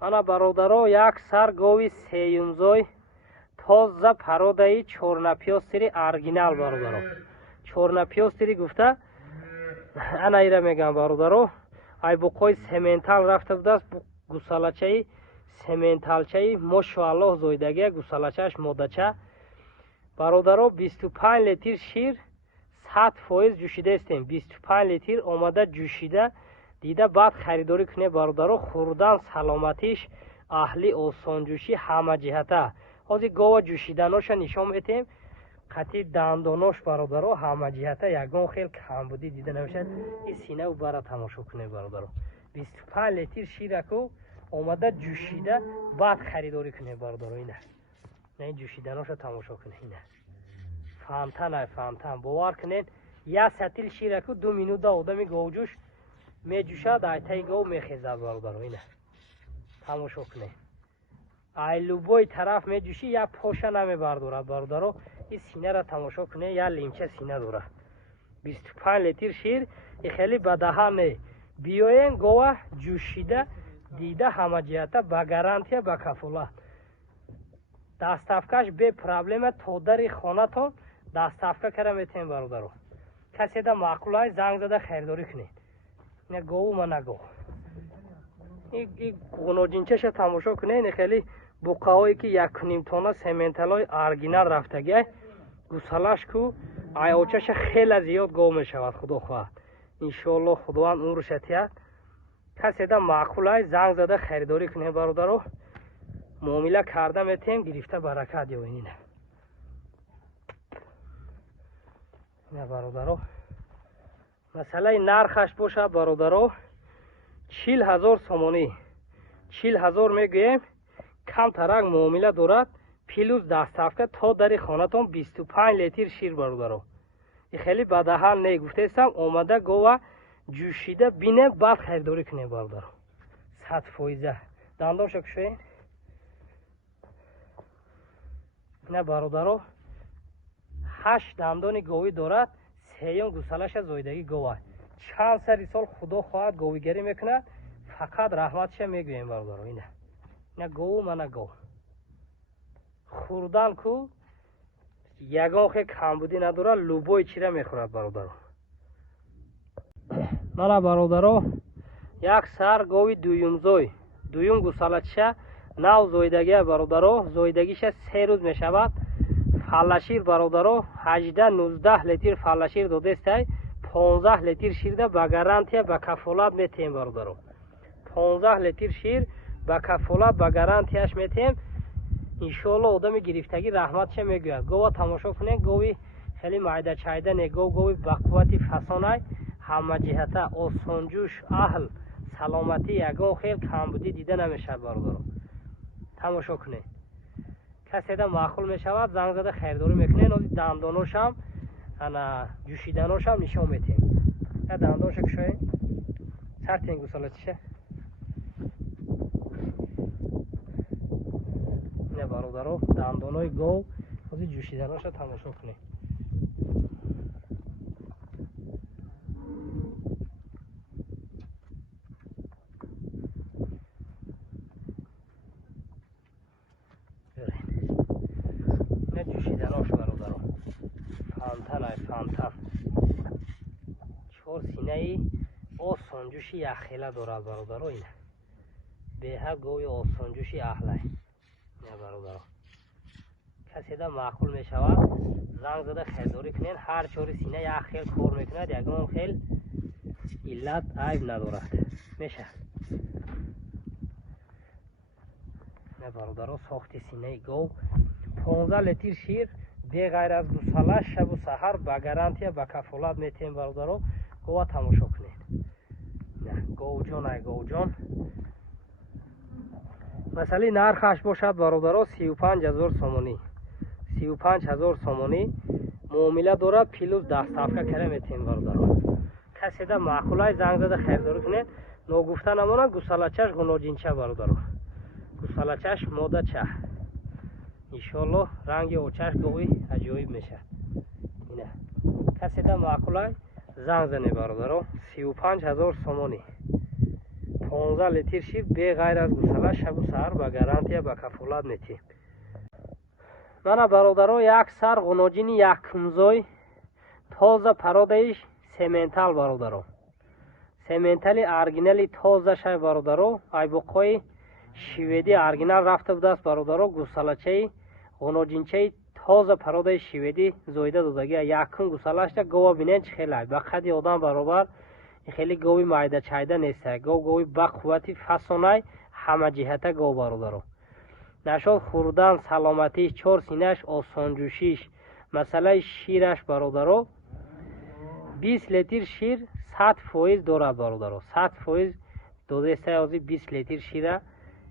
ана бародаро як сар гови сеюмзой тоза пародаи чорнапёстири оригинал бародаро. Чорнапёстири гуфта ана ира мегам бародаро. Ай буқои сементал рафта будааст, гусалачаи сементалчаи мошоаллоҳ зоидагия гусалачааш модача. бародаро 25 литр шир 100% ҷӯшида ҳастем. 25 литр омада ҷӯшида дида баъд харидорӣ кунем бародаро. хурдан саломатиш аҳли осонҷӯшӣ ҳама ҷиҳата. ҳозир гова ҷӯшиданоша нишон метем. қатъи дандонош бародаро ҳама ҷиҳата ягон хел камбудӣ дида намешавад. ин синаву бара тамошо кунем бародаро. 25 литр шираку омада ҷӯшида баъд харидорӣ кунем бародаро. ина ин ҷӯшиданоша тамошо кунем. ина фантан ай фантан бовар кунед. я сатил шираку 2 минута одами говҷӯш меҷӯшад, айтаи гов мехезад бародаро. ина тамошо кунед. ай лубои тараф меҷӯшӣ я поша намебардорад бародаро. ин синара тамошо кунед, я лимча сина дорад. 25 литр шир и хеле ба даҳан не биёен гова ҷӯшида дида ҳама ҷиҳата ба гарантия ба кафолат. даставкаш бе проблема то дари хонатон даставка кара метем бародаро. каседа маъқулай занг зада харидорӣ кунед. ина гову мана гов. ин ғуноҷинчаша тамошо кунед. ин хеле буқаҳое ки 1.5 тонна сементалҳои оригинал рафтагиай гусалаш ку айочаша хеле зиёд гов мешавад. худо хоҳад иншоаллоҳ худованд умруша тиҳад. каседа маъқулай занг зада харидорӣ кунед бародаро. муомила карда метем гирифта баракат ёбем. ина бародаро масъалаи нархаш бошад бародаро 40,000 сомонӣ. 40,000 мегӯем. камтарак муомила дорад. плюс даставка то дари хонатон 25 литр шир бародаро. ин хеле ба даҳан не гуфтаистам. омада гова ҷӯшида бинем баъд харидорӣ кунем бародаро. 100%. дандонша кушоем. ина бародаро 8 дандони говӣ дорад. сеюм гусалаша зоидагӣ гова. чанд сари сол худо хоҳад говигарӣ мекунад. фақат раҳматиша мегӯем бародаро. ина гову мана гов. хурдан ку ягон хел камбудӣ надорад. лубои чира мехӯрад бародаро. мана бародаро як сар гови дуюмзой дуюм гусалача нав зоидагия бародаро. зоидагиша 3 рӯз мешавад. фаллашир бародаро 18-19 литр фаллашир додестай. 15 литр ширда ба гарантия ба кафолат метем бародаро. 15 литр шир ба кафолат ба гарантияш метем. иншоаллоҳ одами гирифтагӣ раҳматша мегӯяд. гова тамошо кунед. гови хеле майда чайда не гов. гови бақуввати фасонай ҳама ҷиҳата осонҷӯш аҳл саломатӣ ягон хел камбудӣ дида намешавад бародаро. тамошо кунед. каседа маъқул мешавад занг зада харидорӣ мекунед. ҳозир дандоношам ана ҷӯшиданошам нишон метем. я дандонша кушоем. сартен гусалачиша. ина бародаро дандонои гов ҳозир ҷӯшиданоша тамошо кунед. ина ҷӯшиданош бародаро. фантан ай фантан. 4 синаи осонҷӯши яххела дорад бародаро. ина беҳад гови осонҷӯши аҳлай. ина бародаро каседа маъқул мешавад занг зада харидорӣ кунед. ҳар 4 сина як хел кор мекунад. ягон хел иллат айб надорад. мешавад. ина бародаро сохти синаи гов 15 литр шир беғайр аз гусалаш шабу саҳар ба гарантия ба кафолат метем бародаро. гова тамошо кунед. ина говҷон ай говҷон. масъалаи нархаш бошад бародаро 35,000 сомонӣ. 35,000 сомонӣ муомила дорад. плюс даставка кара метем бародаро. каседа маъқулай занг зада харидорӣ кунед. ногуфта намонад гусалачаш ғуноҷинча бародаро. гусалачаш модача. иншоаллоҳ ранги очаш гови аҷоиб мешавад. ина каседа маъқулай занг зане бародаро. 35,000 сомонӣ. 15 литр шир бе ғайр аз гусала шабу саҳар ба гарантия ба кафолат метиҳем. Мана бародаро як сар ғуноҷини якумзой тоза пародаи сементал бародаро. Сементали оригинали тоза шай бародаро. Айбуқои шведи оригинал рафта будааст бародаро. Гусалачаи ғуноҷинчаи тоза пародаи шведи зоида додагия. Якум гусалашта гова бинен чӣ хелай. Ба қадди одам баробар хеле гови майда чайда нестай. Гови ба қуввати фасонай ҳама ҷиҳата гов бародаро. Нашод хурдан саломатиш чор синаш осонҷӯшиш масъалаи шираш бародаро 20 литр шир 100% дорад бародаро. 100% додестай ози 20 литр шира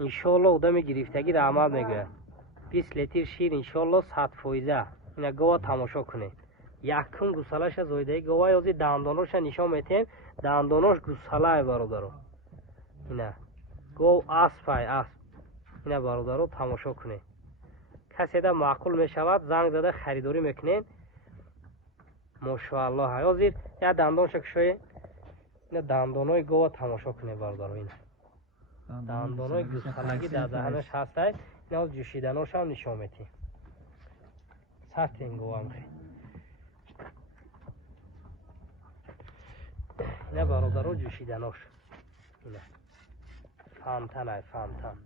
иншоалло одами гирифтагӣ раҳмат мегӯяд. 20 литр шир иншоалло 100%. ина гова тамошо кунед. Якум гусалаша зоидаи гова ози дандоноша нишон метем. Дандонош гусалае бародаро. ина гов аспай асп. ина бародаро тамошо кунед. каседа маъқул мешавад занг зада харидорӣ мекунед. мошоалло ҳозир я дандонша кушоед. ина дандонои гова тамошо кунед бародаро. ина дандонои гусалагӣ дар даҳанаш ҳастай. ина оз ҷӯшиданошам нишон метем. сартен гова мехе. ина бародаро ҷӯшиданош. ина фамтанай фамтан.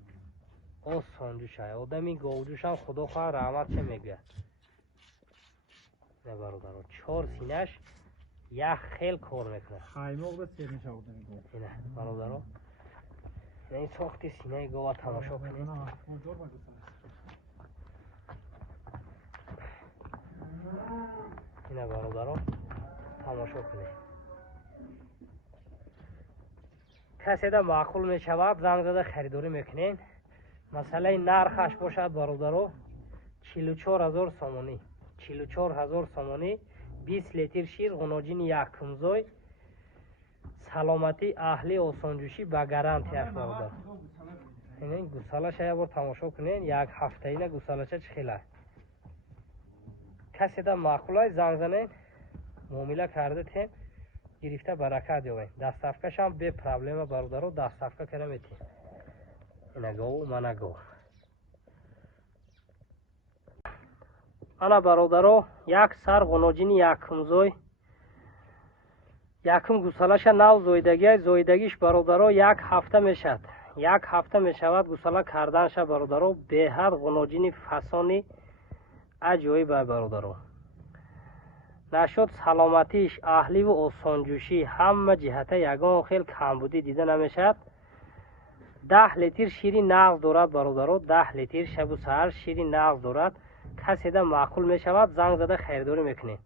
осон ҷӯшай. одами говҷӯшам худо хоҳад раҳмат ча мегӯяд. ина бародаро чор синаш як хел кор мекунад. ина бародаро ина ин сохти синаи гова тамошо кунед. ина бародаро тамошо кунед. каседа маъқул мешавад занг зада харидорӣ мекунед. масъалаи нархаш бошад бародаро 44000 сомонӣ. 44000 сомонӣ 20 литр шир ғуноҷини якумзой саломатӣ аҳли осонҷӯшӣ ба гарантияш бародаро. ин гусалаша як бор тамошо кунед. як ҳафтаина гусалача чӣ хелай. каседа маъқулай занг занед муомила кардетем гирифта баракат ёбем. дастафкашам бе проблема бародаро дастафка кара метем. ина гов мана гов. ана бародаро як сар ғуноҷини якумзой якум гусалаша нав зоидагия зоидагиш бародаро як ҳафта мешавад. як ҳафта мешавад гусала карданша бародаро беҳад ғуноҷини фасони аҷоиб бародаро. нашуд саломатиш аҳливу осонҷӯшӣ ҳама ҷиҳата ягон хел камбудӣ дида намешавад. 10 литр шири нағз дорад бародаро. 10 литр шабу саҳар шири нағз дорад. каседа маъқул мешавад занг зада харидорӣ мекунед.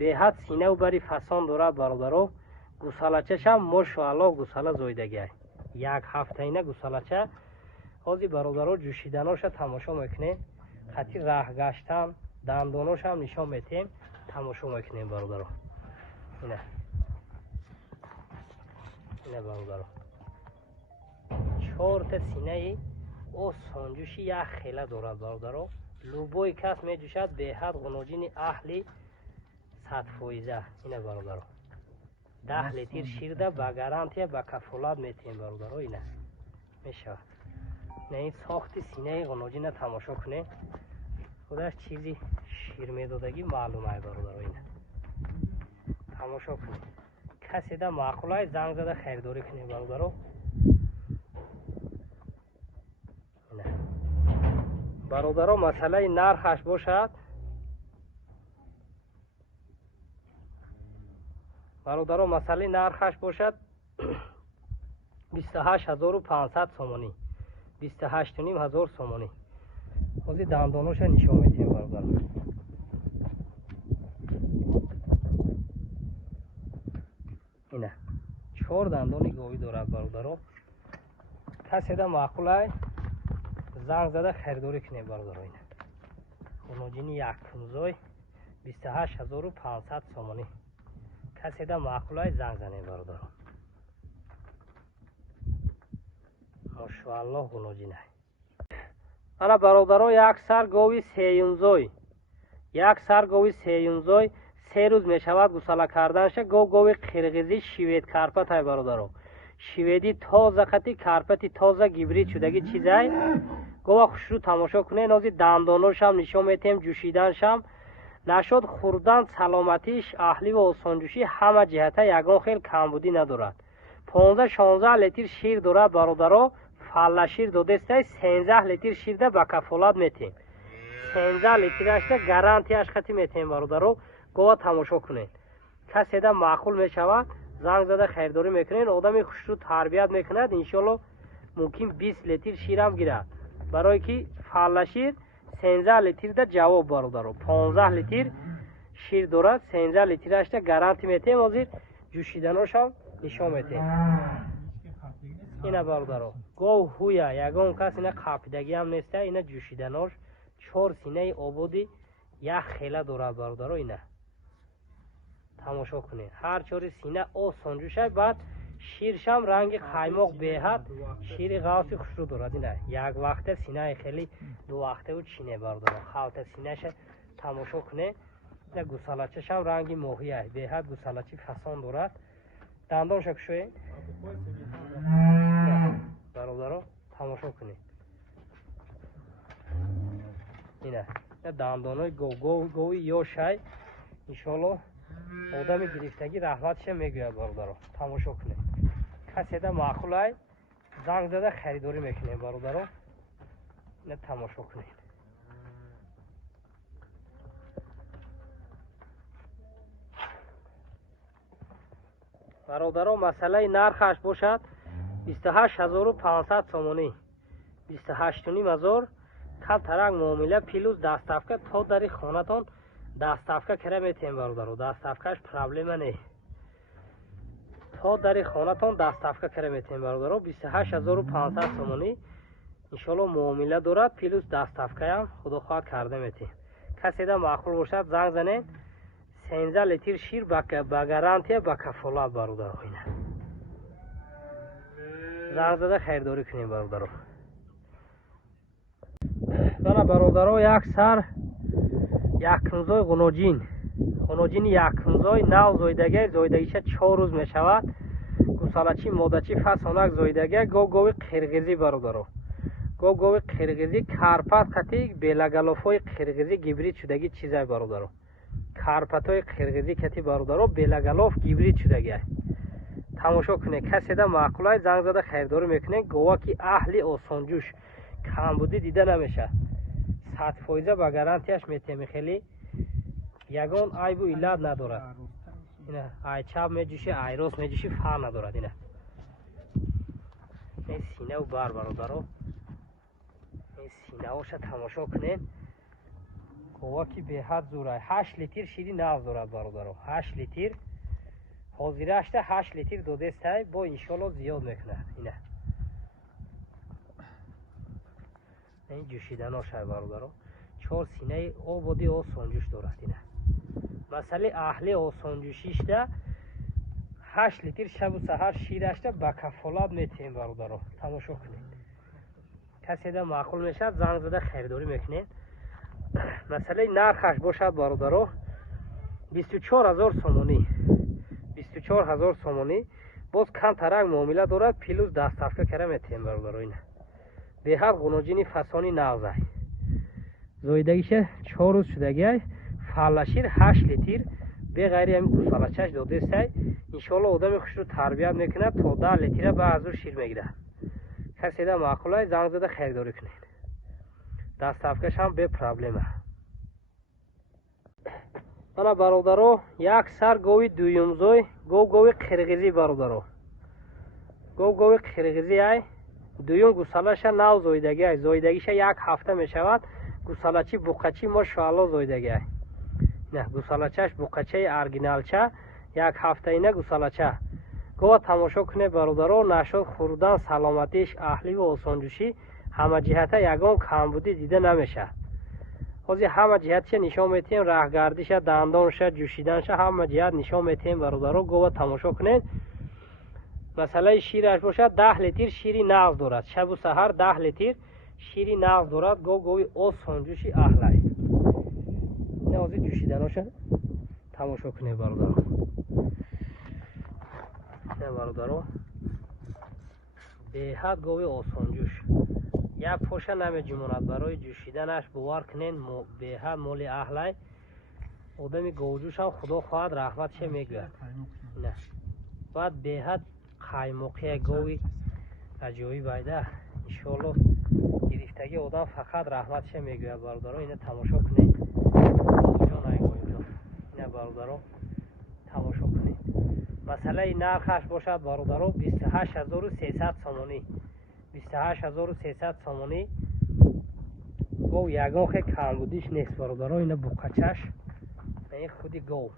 беҳад синаву бари фасон дорад бародаро. гусалачашам мошоалло гусала зоидагия. як ҳафтаина гусалача ҳозир бародаро ҷӯшиданоша тамошо мекунед. хати раҳ гаштан дандоношам нишон метем. тамошо мекунем бародаро. ина ина бародаро чорта синаи осонҷӯши як хела дорад бародаро. лубои кас меҷӯшад беҳад ғуноҷини аҳли 100%. ина бародаро 10 литр ширда ба гарантия ба кафолат метем бародаро. ина мешавад. ина ин сохти синаи ғуноҷина тамошо кунед. худаш чизи ширмедодагӣ маълумай бародаро. ина тамошо кунед. каседа маъқулай занг зада харидорӣ кунед бародаро. ина бародаро масъалаи нархаш бошад бародаро масъалаи нархаш бошад 28500 сомонӣ. 28500 сомонӣ. ҳозир дандоноша нишон метем бародаро. ина чор дандони говӣ дорад бародаро. каседа маъқулай занг зада харидорӣ кунед бародаро. ина ғуноҷини якумзой 28500 сомонӣ. каседа маъқулай занг занед бародаро. мошоалло ғуноҷинай. ана бародаро як сар гови сеюмзой. як сар гови сеюмзой 3 рӯз мешавад гусала карданша. гови қирғизӣ швед карпатай бародаро. шведи тоза қати карпати тоза гибрид шудагӣ чизай гова хушрӯ тамошо кунед. нози дандоношам нишон метем, ҷӯшиданшам нашуд, хурдан саломатиш аҳли ва осонҷӯшӣ ҳама ҷиҳата ягон хел камбудӣ надорад. 15-16 литр шир дорад бародаро. фалла шир додестай 13 литр ширда ба кафолат метем. 13 литрашда гарантияш хати метем бародаро. гова тамошо кунед. каседа маъқул мешавад, занг зада хайрдорӣ мекунед, одами хушрӯ тарбият мекунад, иншоалло мумкин 20 литр ширам гирад. барое ки фалла шир 13 литрда ҷавоб бародаро. 15 литр шир дорад, 13 литрашда гаранти метем. ҳозир ҷӯшиданошам нишон метем. ина бародаро гов ҳуя ягон кас ина қапидагиам неста. ина ҷӯшиданош 4 синаи ободи як хела дорад бародаро. ина тамошо кунед. ҳар чори сина осон ҷӯшай. баъд ширшам ранги қаймоқ беҳад, шири ғавси хушрӯ дорад. ина як вақта синаи хели ду вақтаву чине бародаро. халта синаша тамошо кунед. ина гусалачашам ранги моҳия беҳад гусалачи фасон дорад. дандонша кушоед бародаро тамошо кунед. ина дандонои гови ёшай иншоалло одами гирифтагӣ раҳматиша мегӯяд бародаро. тамошо кунед. каседа маъқулай занг зада харидорӣ мекунед бародаро. ина тамошо кунед. бародаро масъалаи нархаш бошад 28500 сомонӣ. 28000 калтарак муомила плюс дастафка то дари хонатон дастафка кара метем бародаро. дастафкаш проблема не. то дари хонатон дастафка кара метем бародаро. 28500 сомонӣ иншоалло муомила дорад плюс дастафкаям худо хоҳад карда метем. каседа маъқул бошад занг занед. 13 литр шир ба гарантия ба кафолат бародаро. ина занг зада хайрдорӣ кунем бародаро. бана бародаро як сар якмзой ғуноҷини якмзой нав зоидагай зоидагиша 4 рӯз мешавад. гусалачи модачи фасонак зоидагай говгови қирғизӣ бародаро. говгови қирғизӣ карпат қати белагалофҳои қирғизӣ гибрид шудагӣ чизай бародаро. карпатҳои қирғизӣ кати бародаро белагалоф гибрид шудагай. тамошо кунед. каседа маъқулай занг зада хайрдорӣ мекунед. гова ки аҳли осонҷӯш камбудӣ дида намешад. 100% ба гарантияш метем. хеле ягон айбу иллат надорад. ина ай чап меҷӯши ай рост меҷӯши фарқ надорад. ина синаву бар бародаро. синаоша тамошо кунед. гова ки беҳад зурай. 8 литр шири нав дорад бародаро. 8 литр ҳозирашда 8 литр додестай бо иншоалло зиёд мекунад. ина ин ҷӯшиданошай бародаро. 4 синаи ободи осонҷӯш дорад. ина масъалаи аҳли осонҷӯшишда 8 литр шабу саҳар ширашда ба кафолат метем бародаро. тамошо кунед. каседа маъқул мешад занг зада хайрдорӣ мекунед. масъалаи нархаш бошад бародаро 24000 сомонӣ. 24000 сомонӣ боз камтарак муомила дорад плюс дастафка кара метем бародаро. ина беҳад ғуноҷини фасони навзай зоидагиша 4 рӯз шудагай. фаллашир 8 литр беғайри ҳамин гусалачаш додестай иншоалло одами хушрӯ тарбият мекунад. то 10 литра ба азур шир мегирад. каседа маъқулай занг зада хайрдорӣ кунед. дастафкашам бе проблема. бана бародаро як сар гови дуюмзой говгови қирғизӣ бародаро. говгови қирғизӣ ай дуюм гусалаша нав зоидагай зоидагиша як ҳафта мешавад. гусалачи буқачи мошоалло зоидагай. ина гусалачаш буқачаи оригиналча як ҳафта ина гусалача. гова тамошо кунед бародаро. нашуд хурдан саломатиш аҳли ва осонҷӯшӣ ҳама ҷиҳата ягон камбудӣ дида намешад. ҳозир ҳама ҷиҳатиша нишон метем. раҳгардиша дандонша ҷӯшиданша ҳама ҷиҳат нишон метем бародаро. гова тамошо кунед. масъалаи шираш бошад 10 литр шири нағз дорад. шабу саҳар 10 литр шири нағз дорад. говгови осонҷӯши аҳлай. ина ҳозир ҷӯшиданоша тамошо кунед бародаро. ина бародаро беҳад гови осонҷӯш. Як поша намеҷумонад. Барои ҷӯшиданаш бовар кунед, беҳад моли аҳлай. Одами говҷӯшам худо хоҳад раҳматше мегӯяд. Баъд беҳад қаймоқия гови аҷоиб айда. иншоалло гирифтаги одам фақат раҳматше мегӯяд. бародаро ина тамошо кунед. говҷон ай говҷон. ина бародаро тамошо кунед. масъалаи нархаш бошад бародаро 28300 сомонӣ. 28300 сомонӣ. гов ягон хе камбудиш нест бародаро. ина буқачаш ин худи гов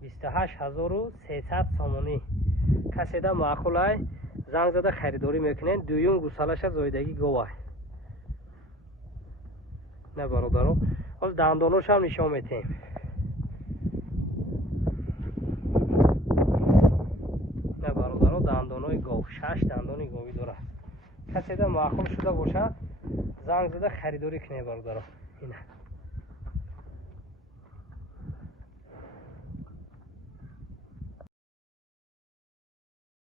28300 сомонӣ. каседа маъқулай занг зада харидорӣ мекунен. дуюм гусалаша зоидаги говай. ина бародаро ҳол дандоношам нишон метем. ина бародаро дандонои гов 6 дандони говӣ дорад. каседа маъқул шуда бошад занг зада харидорӣ кунед бародаро. ина